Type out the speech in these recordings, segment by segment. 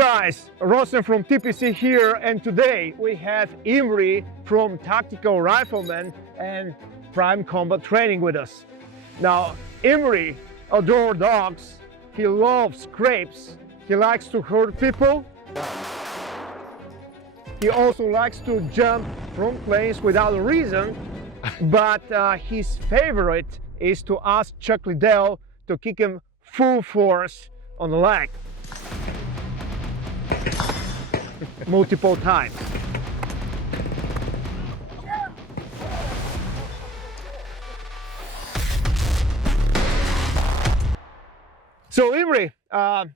guys, Rossen from TPC here, and today we have Imri from Tactical Rifleman and Prime Combat Training with us. Now, Imri adores dogs, he loves scrapes, he likes to hurt people. He also likes to jump from planes without a reason, but his favorite is to ask Chuck Liddell to kick him full force on the leg. Multiple times. So Imri, can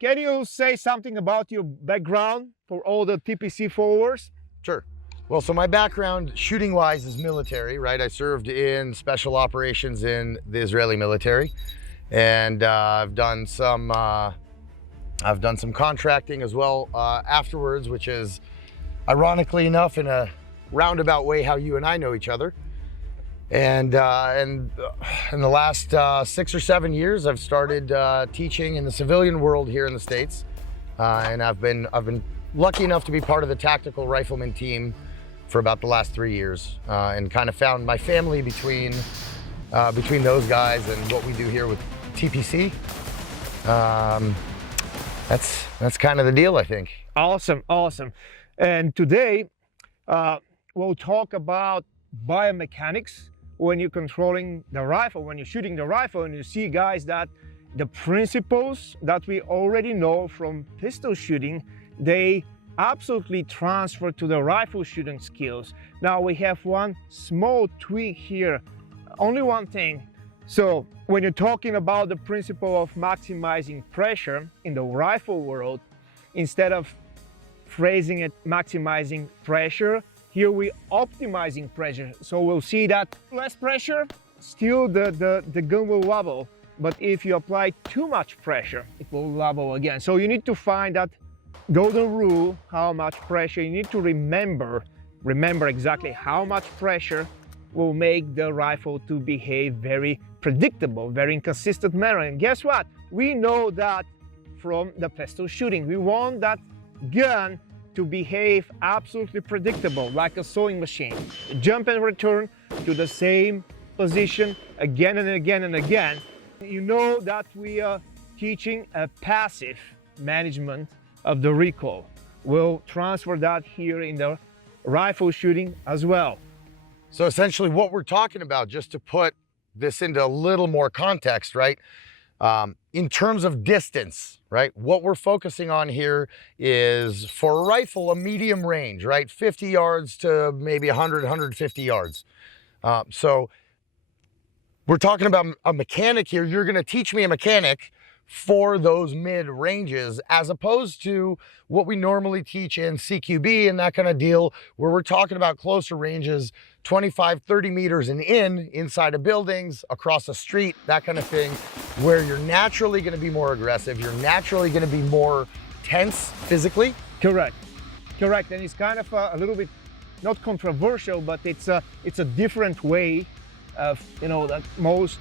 you say something about your background for all the TPC followers? Sure. Well, so my background shooting wise is military, right? I served in special operations in the Israeli military, and I've done some contracting as well afterwards, which is ironically enough in a roundabout way how you and I know each other. And in the last 6 or 7 years, I've started teaching in the civilian world here in the States, and I've been lucky enough to be part of the Tactical Rifleman team for about the last 3 years, and kind of found my family between those guys and what we do here with TPC. That's kind of the deal, I think. Awesome, awesome. And today we'll talk about biomechanics when you're controlling the rifle, when you're shooting the rifle, and you see, guys, that the principles that we already know from pistol shooting, they absolutely transfer to the rifle shooting skills. Now we have one small tweak here, only one thing. So when you're talking about the principle of maximizing pressure in the rifle world, instead of phrasing it maximizing pressure, here we're optimizing pressure. So we'll see that less pressure, still the gun will wobble. But if you apply too much pressure, it will wobble again. So you need to find that golden rule, how much pressure. You need to remember exactly how much pressure will make the rifle to behave very predictable, very inconsistent manner. And guess what? We know that from the pistol shooting. We want that gun to behave absolutely predictable, like a sewing machine. Jump and return to the same position again and again and again. You know that we are teaching a passive management of the recoil. We'll transfer that here in the rifle shooting as well. So essentially what we're talking about, just to put this into a little more context, right? In terms of distance, right? What we're focusing on here is, for a rifle, a medium range, right? 50 yards to maybe 100, 150 yards. So we're talking about a mechanic here. You're gonna teach me a mechanic for those mid ranges, as opposed to what we normally teach in CQB and that kind of deal, where we're talking about closer ranges, 25, 30 meters and inside of buildings, across the street, that kind of thing, where you're naturally going to be more aggressive, you're naturally going to be more tense physically. Correct, correct. And it's kind of a little bit, not controversial, but it's a different way of, that most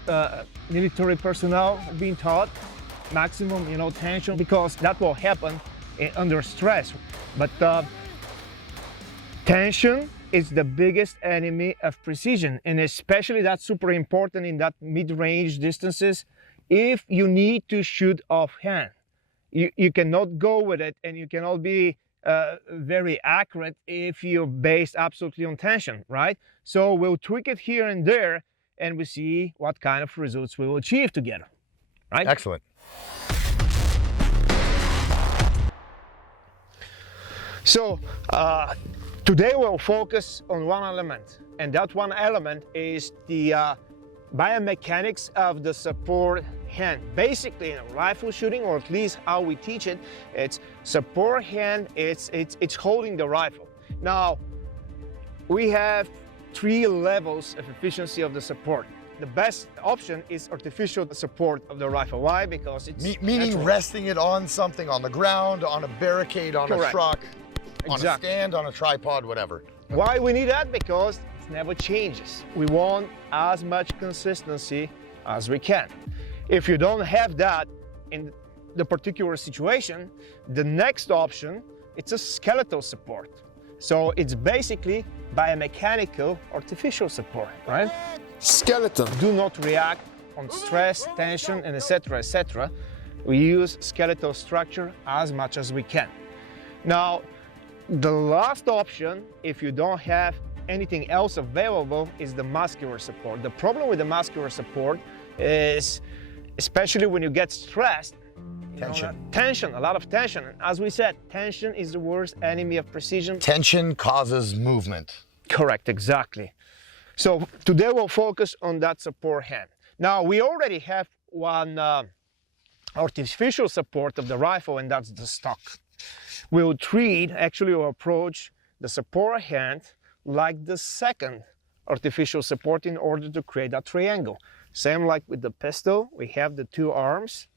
military personnel have been taught. Maximum, tension, because that will happen under stress. But tension is the biggest enemy of precision, and especially that's super important in that mid-range distances. If you need to shoot offhand, you cannot go with it, and you cannot be very accurate if you're based absolutely on tension, right? So we'll tweak it here and there, and we see what kind of results we will achieve together, right? Excellent. So today we'll focus on one element, and that one element is the biomechanics of the support hand. Basically, in rifle shooting, or at least how we teach it, it's support hand, it's holding the rifle. Now, we have 3 levels of efficiency of the support. The best option is artificial support of the rifle. Why? Because it's meaning natural. Resting it on something, on the ground, on a barricade, on Correct. a truck, on Exactly. a stand, on a tripod, whatever. Why we need that? Because it never changes. We want as much consistency as we can. If you don't have that, the particular situation, the next option, it's a skeletal support. So it's basically biomechanical artificial support, right? Skeleton. Do not react on stress, tension, and etc., etc. We use skeletal structure as much as we can. Now, the last option, if you don't have anything else available, is the muscular support. The problem with the muscular support is, especially when you get stressed, tension, a lot of tension. And as we said, tension is the worst enemy of precision. Tension causes movement. Correct, exactly. So today we'll focus on that support hand. Now, we already have one artificial support of the rifle, and that's the stock. We'll approach the support hand like the second artificial support in order to create that triangle. Same like with the pistol, we have the two arms,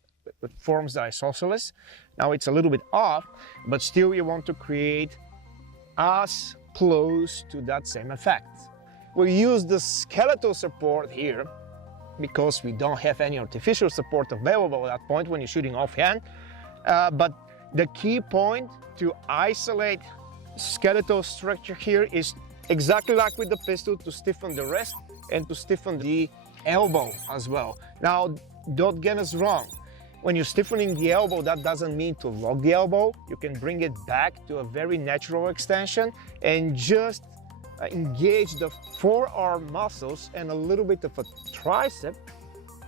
it forms the isosceles. Now it's a little bit off, but still you want to create as close to that same effect. We use the skeletal support here because we don't have any artificial support available at that point when you're shooting offhand. But the key point to isolate skeletal structure here is exactly like with the pistol, to stiffen the wrist and to stiffen the elbow as well. Now, don't get us wrong. When you're stiffening the elbow, that doesn't mean to lock the elbow. You can bring it back to a very natural extension and just engage the forearm muscles and a little bit of a tricep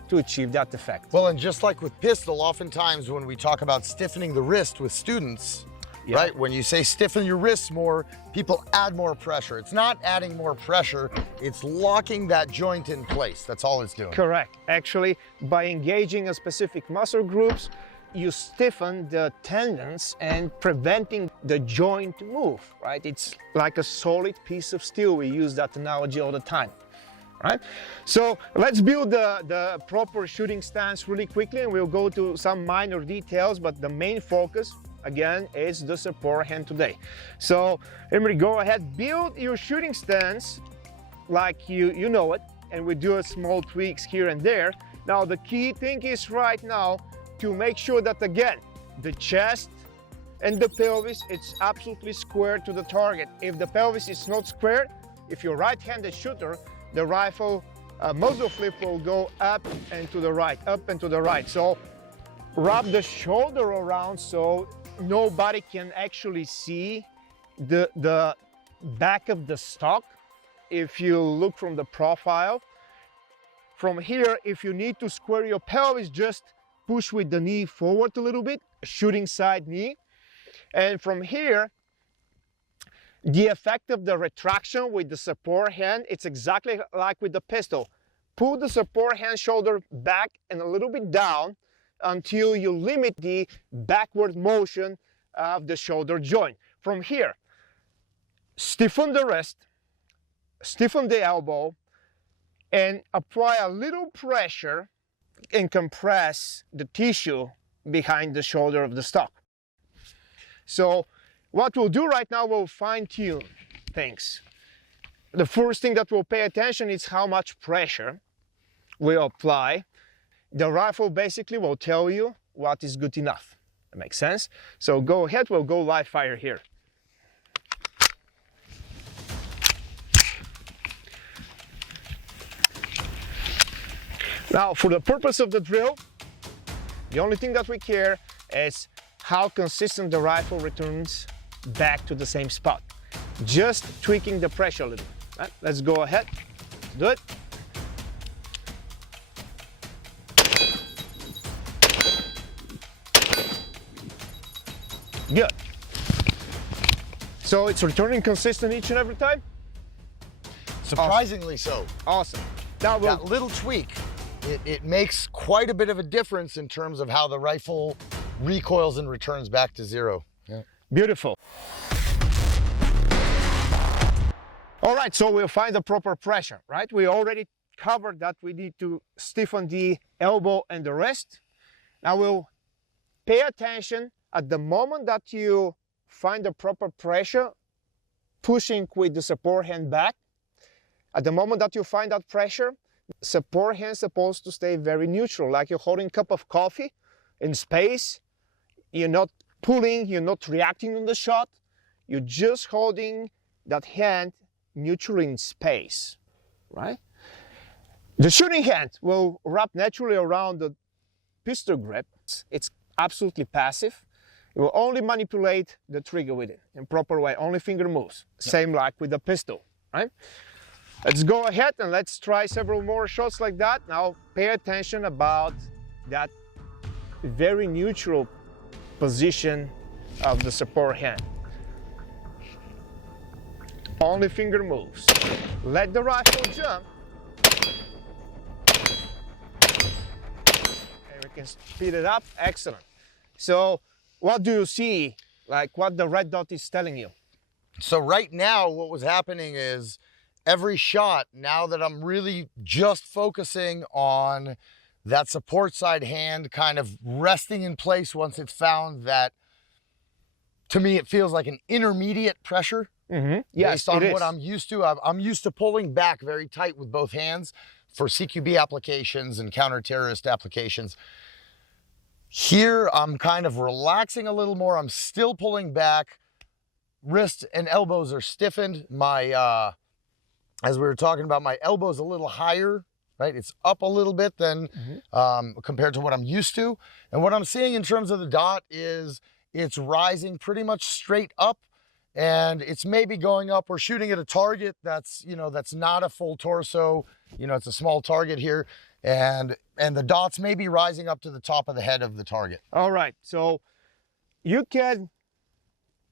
to achieve that effect. Well, and just like with pistol, oftentimes when we talk about stiffening the wrist with students, right? When you say stiffen your wrists more, people add more pressure. It's not adding more pressure, it's locking that joint in place. That's all it's doing. Correct. Actually, by engaging a specific muscle groups, you stiffen the tendons and preventing the joint to move, right? It's like a solid piece of steel. We use that analogy all the time, right? So let's build the proper shooting stance really quickly, and we'll go to some minor details, but the main focus again is the support hand today. So Imri, go ahead, build your shooting stance like you know it, and we do a small tweaks here and there. Now the key thing is right now to make sure that again the chest and the pelvis, it's absolutely square to the target. If the pelvis is not square, if you're right-handed shooter, the rifle muzzle flip will go up and to the right, up and to the right. So wrap the shoulder around so nobody can actually see the back of the stock. If you look from the profile, from here, if you need to square your pelvis, just push with the knee forward a little bit, shooting side knee. And from here, the effect of the retraction with the support hand, it's exactly like with the pistol. Pull the support hand shoulder back and a little bit down until you limit the backward motion of the shoulder joint. From here, stiffen the wrist, stiffen the elbow, and apply a little pressure and compress the tissue behind the shoulder of the stock. So what we'll do right now, we'll fine-tune things. The first thing that we'll pay attention is how much pressure we apply. The rifle basically will tell you what is good enough. That makes sense? So go ahead, we'll go live fire here. Now, for the purpose of the drill, the only thing that we care is how consistent the rifle returns back to the same spot. Just tweaking the pressure a little. Right, let's go ahead, do it. Good. So it's returning consistent each and every time? Surprisingly so. Awesome. Now that little tweak, it makes quite a bit of a difference in terms of how the rifle recoils and returns back to zero. Yeah. Beautiful. All right, so we'll find the proper pressure, right? We already covered that we need to stiffen the elbow and the wrist. Now we'll pay attention at the moment that you find the proper pressure, pushing with the support hand back. At the moment that you find that pressure, support hand is supposed to stay very neutral, like you're holding a cup of coffee. in space. You're not pulling, you're not reacting on the shot. You're just holding that hand neutral in space, right? The shooting hand will wrap naturally around the pistol grip. It's absolutely passive. It will only manipulate the trigger with it in proper way, only finger moves. Same like with the pistol, right? Let's go ahead and let's try several more shots like that. Now pay attention about that very neutral position of the support hand. Only finger moves. Let the rifle jump. And we can speed it up. Excellent. So what do you see, like what the red dot is telling you? So right now what was happening is every shot, now that I'm really just focusing on that support side hand kind of resting in place once it's found that, to me, it feels like an intermediate pressure. Mm-hmm. Yes, based on what I'm used to. I'm used to pulling back very tight with both hands for CQB applications and counter-terrorist applications. Here, I'm kind of relaxing a little more. I'm still pulling back. Wrists and elbows are stiffened. My, as we were talking about, my elbow's a little higher, right? It's up a little bit than compared to what I'm used to. And what I'm seeing in terms of the dot is it's rising pretty much straight up, and it's maybe going up. We're shooting at a target that's, you know, that's not a full torso. You know, it's a small target here, and the dots may be rising up to the top of the head of the target. All right, so you can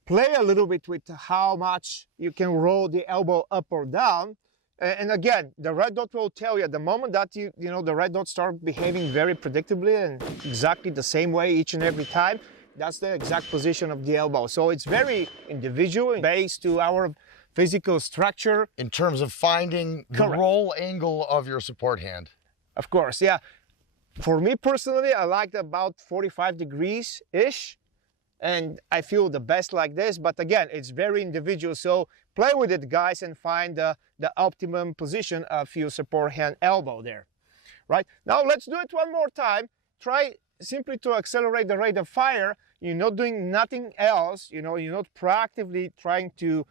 play a little bit with how much you can roll the elbow up or down. And again, the red dot will tell you at the moment that you know the red dot start behaving very predictably and exactly the same way each and every time. That's the exact position of the elbow. So it's very individual based to our physical structure. In terms of finding the roll angle of your support hand. Of course, yeah. For me personally, I like about 45 degrees-ish. And I feel the best like this, but again, it's very individual. So play with it, guys, and find the optimum position of your support hand elbow there, right? Now let's do it one more time. Try simply to accelerate the rate of fire. You're not doing nothing else. You know, you're not proactively trying to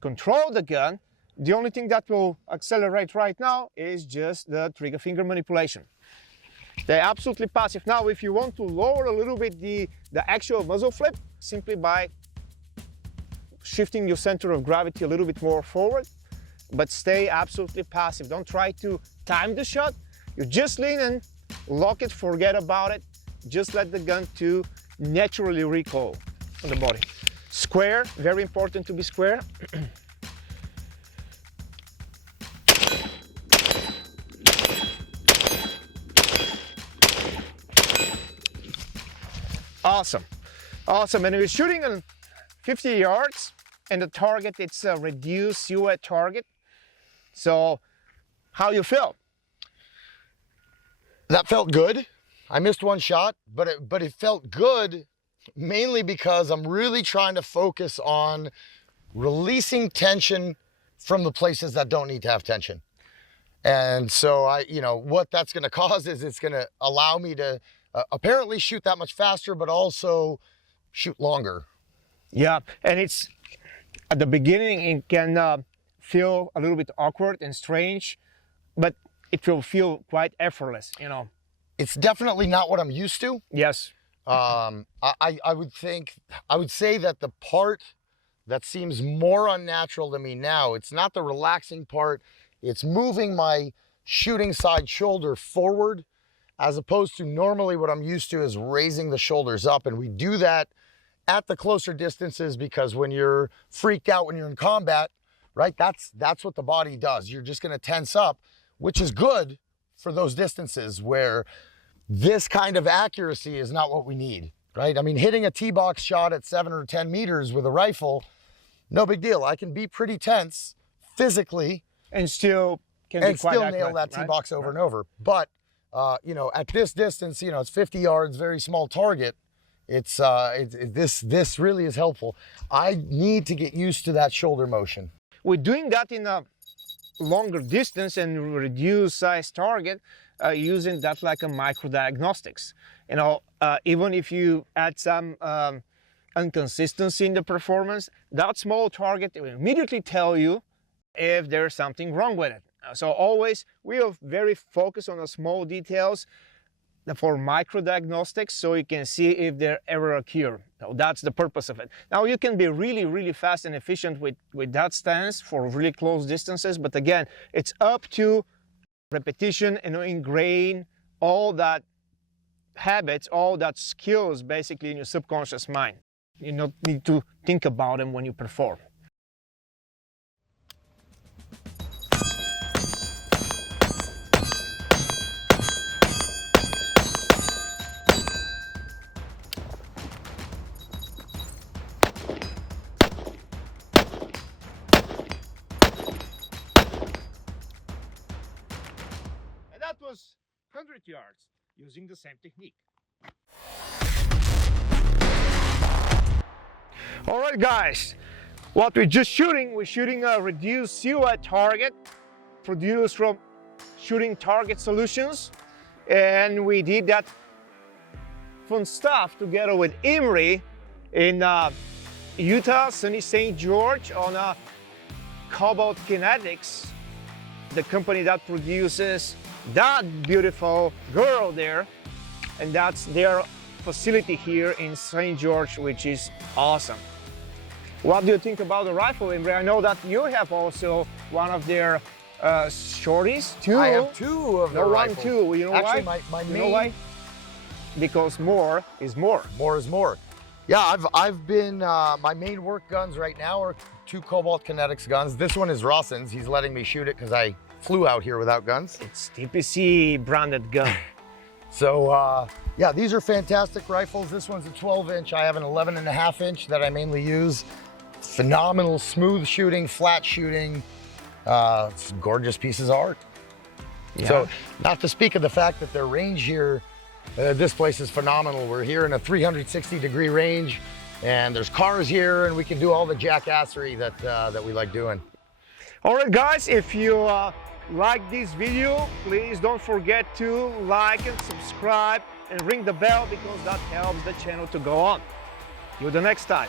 control the gun. The only thing that will accelerate right now is just the trigger finger manipulation. They're absolutely passive. Now, if you want to lower a little bit the actual muzzle flip, simply by shifting your center of gravity a little bit more forward, but stay absolutely passive. Don't try to time the shot. You just lean in, lock it, forget about it. Just let the gun to naturally recoil on the body. Square, very important to be square. Awesome, awesome. And we're shooting on 50 yards, and the target, it's a reduced silhouette target. So, how you feel? That felt good. I missed one shot, but it felt good mainly because I'm really trying to focus on releasing tension from the places that don't need to have tension. And so you know, what that's going to cause is it's going to allow me to apparently shoot that much faster, but also shoot longer. Yeah, and it's at the beginning it can feel a little bit awkward and strange, but it will feel quite effortless, you know. It's definitely not what I'm used to. Yes. I would say that the part that seems more unnatural to me now, it's not the relaxing part, it's moving my shooting side shoulder forward, as opposed to normally what I'm used to is raising the shoulders up. And we do that at the closer distances because when you're freaked out, when you're in combat, right, that's what the body does. You're just gonna tense up, which is good for those distances where this kind of accuracy is not what we need, right? I mean, hitting a T-box shot at 7 or 10 meters with a rifle, no big deal. I can be pretty tense physically and still nail that T-box over and over. But you know, at this distance, you know, it's 50 yards, very small target. This really is helpful. I need to get used to that shoulder motion. We're doing that in longer distance and reduce size target using that like a micro diagnostics. You know, even if you add some inconsistency in the performance, that small target will immediately tell you if there's something wrong with it. So always we are very focused on the small details for micro diagnostics, so you can see if there ever occur. So that's the purpose of it. Now you can be really fast and efficient with that stance for really close distances, but again, it's up to repetition and ingrain all that habits, all that skills basically in your subconscious mind. You don't need to think about them when you perform. And that was 100 yards using the same technique. All right, guys, what we're shooting a reduced silhouette target produced from Shooting Target Solutions, and we did that fun stuff together with Imri in Utah, sunny St. George, on Cobalt Kinetics, the company that produces that beautiful girl there, and that's their facility here in St. George, which is awesome. What do you think about the rifle, Imri? I know that you have also one of their shorties too. I have two of their rifles. Two. You know actually, why? my you main... know why? Because more is more. More is more. Yeah, I've been, my main work guns right now are two Cobalt Kinetics guns. This one is Rossen's. He's letting me shoot it because I flew out here without guns. It's TPC branded gun. So yeah, these are fantastic rifles. This one's a 12-inch. I have an 11.5-inch that I mainly use. Phenomenal smooth shooting, flat shooting. It's gorgeous pieces of art. Yeah. So not to speak of the fact that their range here, this place is phenomenal. We're here in a 360-degree range, and there's cars here, and we can do all the jackassery that we like doing. All right, guys, if you like this video, please don't forget to like and subscribe and ring the bell, because that helps the channel to go on. Till the next time.